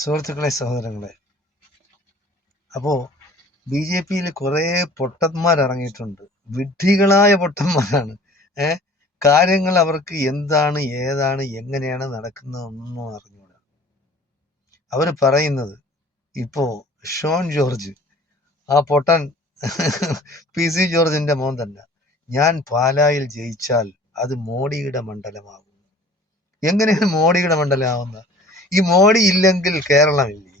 സുഹൃത്തുക്കളെ, സഹോദരങ്ങളെ, അപ്പോ ബി ജെ പിയിൽ കുറെ പൊട്ടന്മാരിറങ്ങിയിട്ടുണ്ട്. വിഡ്ഢികളായ പൊട്ടന്മാരാണ്. കാര്യങ്ങൾ അവർക്ക് എന്താണ്, ഏതാണ്, എങ്ങനെയാണ് നടക്കുന്നതൊന്നും അറിഞ്ഞൂടാ. അവര് പറയുന്നത് ഇപ്പോ ഷോൺ ജോർജ്, ആ പൊട്ടൻ പി സി ജോർജിന്റെ മോൻ തന്നെ, ഞാൻ പാലായിൽ ജയിച്ചാൽ അത് മോഡിയുടെ മണ്ഡലമാകും. എങ്ങനെയാണ് മോഡിയുടെ മണ്ഡലമാവുന്നത്? ഈ മോഡി ഇല്ലെങ്കിൽ കേരളമില്ലേ?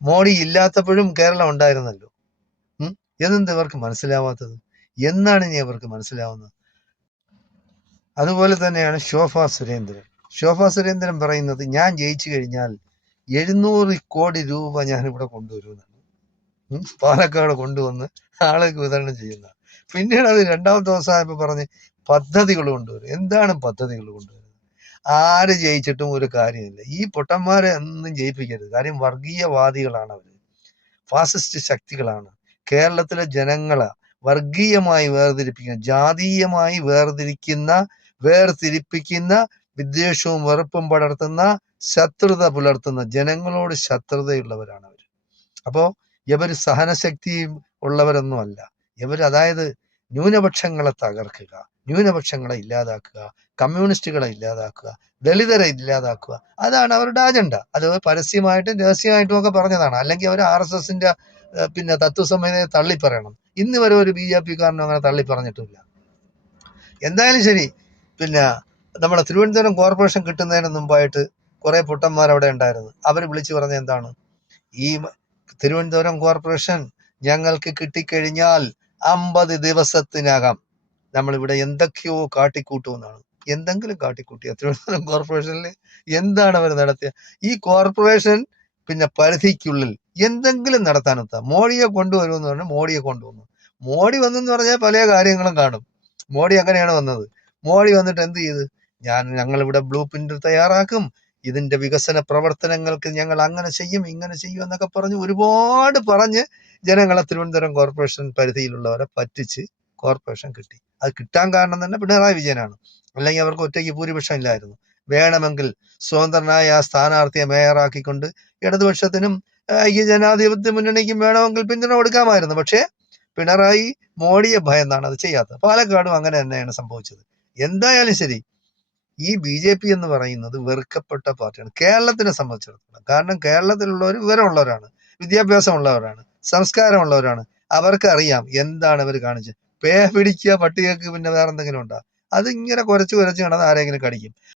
മോഡി ഇല്ലാത്തപ്പോഴും കേരളം ഉണ്ടായിരുന്നല്ലോ. എന്നെന്ത് ഇവർക്ക് മനസ്സിലാവാത്തത്? എന്നാണ് ഇനി ഇവർക്ക് മനസ്സിലാവുന്നത്? അതുപോലെ തന്നെയാണ് ശോഭാ സുരേന്ദ്രൻ പറയുന്നത്, ഞാൻ ജയിച്ചു കഴിഞ്ഞാൽ 700 കോടി രൂപ ഞാൻ ഇവിടെ കൊണ്ടുവരുമെന്നാണ്. പാലക്കാട് കൊണ്ടുവന്ന് ആളുകൾക്ക് വിതരണം ചെയ്യുന്ന. പിന്നീട് അത് രണ്ടാമത്തെ ദിവസമായപ്പോൾ പറഞ്ഞ് പദ്ധതികൾ കൊണ്ടുവരും. എന്താണ് പദ്ധതികൾ കൊണ്ടുവരുന്നത്? ആര് ജയിച്ചിട്ടും ഒരു കാര്യമില്ല. ഈ പൊട്ടന്മാരെ ഒന്നും ജയിപ്പിക്കരുത്. കാര്യം വർഗീയവാദികളാണ് അവര്, ഫാസിസ്റ്റ് ശക്തികളാണ്. കേരളത്തിലെ ജനങ്ങളെ വർഗീയമായി വേർതിരിപ്പിക്കുന്ന, ജാതീയമായി വേർതിരിപ്പിക്കുന്ന, വിദ്വേഷവും വെറുപ്പും പടർത്തുന്ന, ശത്രുത പുലർത്തുന്ന, ജനങ്ങളോട് ശത്രുതയുള്ളവരാണ് അവർ. അപ്പോ ഇവര് സഹനശക്തിയും ഉള്ളവരൊന്നുമല്ല. അതായത് ന്യൂനപക്ഷങ്ങളെ തകർക്കുക, ന്യൂനപക്ഷങ്ങളെ ഇല്ലാതാക്കുക, കമ്മ്യൂണിസ്റ്റുകളെ ഇല്ലാതാക്കുക, ദളിതരെ ഇല്ലാതാക്കുക, അതാണ് അവരുടെ അജണ്ട. അത് പരസ്യമായിട്ടും രഹസ്യമായിട്ടും ഒക്കെ പറഞ്ഞതാണ്. അല്ലെങ്കിൽ അവർ RSSന്റെ പിന്നെ തത്വസംഹിതയെ തള്ളിപ്പറയണം. ഇന്ന് വരെ ഒരു BJP കാരനും അങ്ങനെ തള്ളി പറഞ്ഞിട്ടില്ല. എന്തായാലും ശരി, പിന്നെ നമ്മളെ തിരുവനന്തപുരം കോർപ്പറേഷൻ കിട്ടുന്നതിന് മുമ്പായിട്ട് കുറെ പൊട്ടന്മാർ അവിടെ ഉണ്ടായിരുന്നു. അവർ വിളിച്ചു പറഞ്ഞ എന്താണ്? ഈ തിരുവനന്തപുരം കോർപ്പറേഷൻ ഞങ്ങൾക്ക് കിട്ടിക്കഴിഞ്ഞാൽ 50 ദിവസത്തിനകം നമ്മളിവിടെ എന്തൊക്കെയോ കാട്ടിക്കൂട്ടുമെന്നാണ്. എന്തെങ്കിലും കാട്ടിക്കൂട്ടിയ തിരുവനന്തപുരം കോർപ്പറേഷനിൽ എന്താണ് അവർ നടത്തിയ? ഈ കോർപ്പറേഷൻ പിന്നെ പരിധിക്കുള്ളിൽ എന്തെങ്കിലും നടത്താനെത്താ. മോഡിയെ കൊണ്ടുവരുമെന്ന് പറഞ്ഞാൽ മോഡിയെ കൊണ്ടുവന്നു. മോഡി വന്നെന്ന് പറഞ്ഞാൽ പല കാര്യങ്ങളും കാണും. മോഡി അങ്ങനെയാണ് വന്നത്. മോഡി വന്നിട്ട് എന്ത് ചെയ്ത്? ഞങ്ങളിവിടെ ബ്ലൂ പ്രിന്റ് തയ്യാറാക്കും, ഇതിന്റെ വികസന പ്രവർത്തനങ്ങൾക്ക് ഞങ്ങൾ അങ്ങനെ ചെയ്യും, ഇങ്ങനെ ചെയ്യും എന്നൊക്കെ പറഞ്ഞ് ജനങ്ങളെ തിരുവനന്തപുരം കോർപ്പറേഷൻ പരിധിയിലുള്ളവരെ പറ്റിച്ച് കോർപ്പറേഷൻ കിട്ടി. അത് കിട്ടാൻ കാരണം തന്നെ പിണറായി വിജയനാണ്. അല്ലെങ്കിൽ അവർക്ക് ഒറ്റയ്ക്ക് ഭൂരിപക്ഷം ഇല്ലായിരുന്നു. വേണമെങ്കിൽ സ്വതന്ത്രനായ ആ സ്ഥാനാർത്ഥിയെ മേയറാക്കിക്കൊണ്ട് ഇടതുപക്ഷത്തിനും ജനാധിപത്യ മുന്നണിക്കും വേണമെങ്കിൽ പിന്തുണ കൊടുക്കാമായിരുന്നു. പക്ഷേ പിണറായി മോഡിയെ ഭയന്നാണ് അത് ചെയ്യാത്തത്. പാലക്കാടും അങ്ങനെ തന്നെയാണ് സംഭവിച്ചത്. എന്തായാലും ശരി, ഈ BJP എന്ന് പറയുന്നത് വെറുക്കപ്പെട്ട പാർട്ടിയാണ് കേരളത്തിനെ സംബന്ധിച്ചിടത്തോളം. കാരണം കേരളത്തിലുള്ളവർ വിവരമുള്ളവരാണ്, വിദ്യാഭ്യാസമുള്ളവരാണ്, സംസ്കാരമുള്ളവരാണ്. അവർക്കറിയാം എന്താണ് അവർ കാണിച്ചത്. പേ പിടിക്കുക പട്ടികൾക്ക് പിന്നെ വേറെ എന്തെങ്കിലും ഉണ്ടാ? അത് ഇങ്ങനെ കുരച്ച് നടന്ന് ആരെങ്കിലും കടിക്കും.